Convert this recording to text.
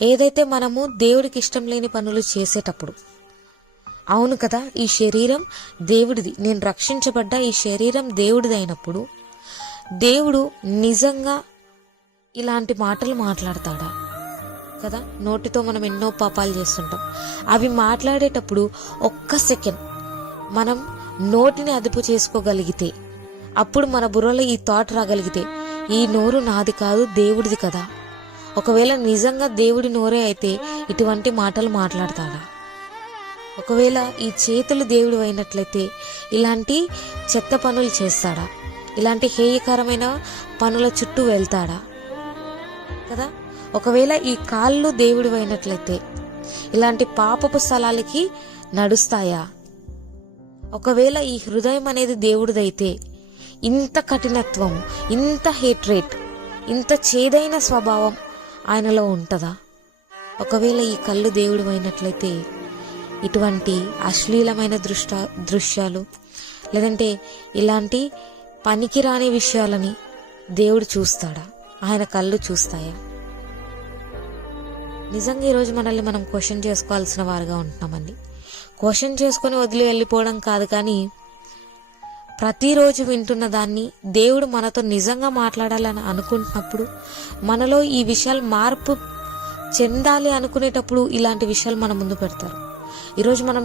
ఏదైతే మనము దేవుడికి ఇష్టం లేని పనులు చేసేటప్పుడు, అవును కదా, ఈ శరీరం దేవుడిది, నేను రక్షించబడ్డ ఈ శరీరం దేవుడిది అయినప్పుడు దేవుడు నిజంగా ఇలాంటి మాటలు మాట్లాడతాడా? కదా, నోటితో మనం ఎన్నో పాపాలు చేస్తుంటాం. అవి మాట్లాడేటప్పుడు ఒక్క సెకండ్ మనం నోటిని అదుపు చేసుకోగలిగితే, అప్పుడు మన బుర్రలో ఈ థాట్ రాగలిగితే, ఈ నోరు నాది కాదు దేవుడిది కదా. ఒకవేళ నిజంగా దేవుడి నోరే అయితే ఇటువంటి మాటలు మాట్లాడతాడా? ఒకవేళ ఈ చేతులు దేవుడు అయినట్లయితే ఇలాంటి చెత్త పనులు చేస్తాడా? ఇలాంటి హేయకరమైన పనుల చుట్టూ వెళ్తాడా? కదా, ఒకవేళ ఈ కాళ్ళు దేవుడు అయినట్లయితే ఇలాంటి పాపపు స్థలాలకి నడుస్తాయా? ఒకవేళ ఈ హృదయం అనేది దేవుడిదైతే ఇంత కఠినత్వం, ఇంత హేట్రేట్, ఇంత చేదైన స్వభావం ఆయనలో ఉంటుందా? ఒకవేళ ఈ కళ్ళు దేవుడు అయినట్లయితే ఇటువంటి అశ్లీలమైన దృశ్యాలు లేదంటే ఇలాంటి పనికిరాని విషయాలని దేవుడు చూస్తాడా? ఆయన కళ్ళు చూస్తాయా? నిజంగా ఈరోజు మనల్ని మనం క్వశ్చన్ చేసుకోవాల్సిన వారుగా ఉంటున్నామండి. క్వశ్చన్ చేసుకొని వదిలి వెళ్ళిపోవడం కాదు, కానీ ప్రతిరోజు వింటున్న దాన్ని దేవుడు మనతో నిజంగా మాట్లాడాలని అనుకుంటున్నప్పుడు, మనలో ఈ విషయాలు మార్పు చెందాలి అనుకునేటప్పుడు ఇలాంటి విషయాలు మన ముందు పెడతారు. ఈరోజు మనం